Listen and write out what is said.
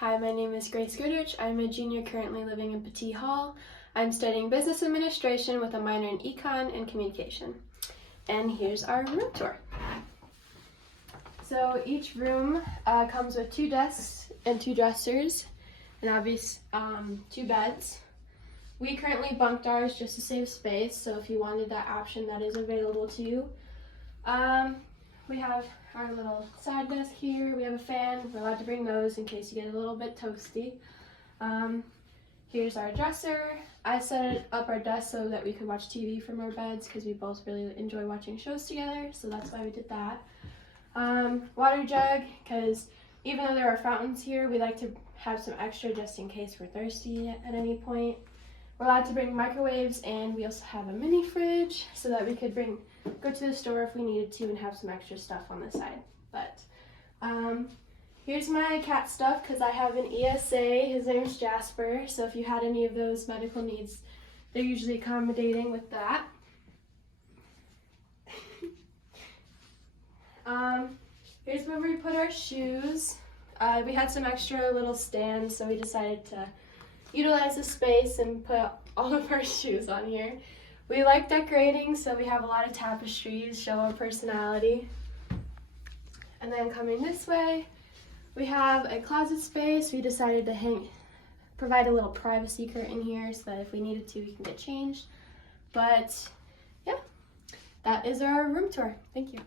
Hi, my name is Goodrich. I'm a junior currently living in Pattee Hall. I'm studying business administration with a minor in econ and communication. And here's our room tour. So each room comes with 2 desks and 2 dressers and obviously 2 beds. We currently bunked ours just to save space, so if you wanted that option, that is available to you. We have our little side desk here. We have a fan. We're allowed to bring those in case you get a little bit toasty. Here's our dresser. I set up our desk so that we could watch TV from our beds because we both really enjoy watching shows together, so that's why we did that. Water jug, because even though there are fountains here, we like to have some extra just in case we're thirsty at any point. We're allowed to bring microwaves, and we also have a mini fridge so that we could go to the store if we needed to and have some extra stuff on the side. But here's my cat stuff because I have an ESA. His name is Jasper, so if you had any of those medical needs, they're usually accommodating with that. Here's where we put our shoes. We had some extra little stands, so we decided to utilize the space and put all of our shoes on here. We like decorating, so we have a lot of tapestries, show our personality. And then coming this way, we have a closet space. We decided to provide a little privacy curtain here so that if we needed to, we can get changed. But yeah, that is our room tour. Thank you.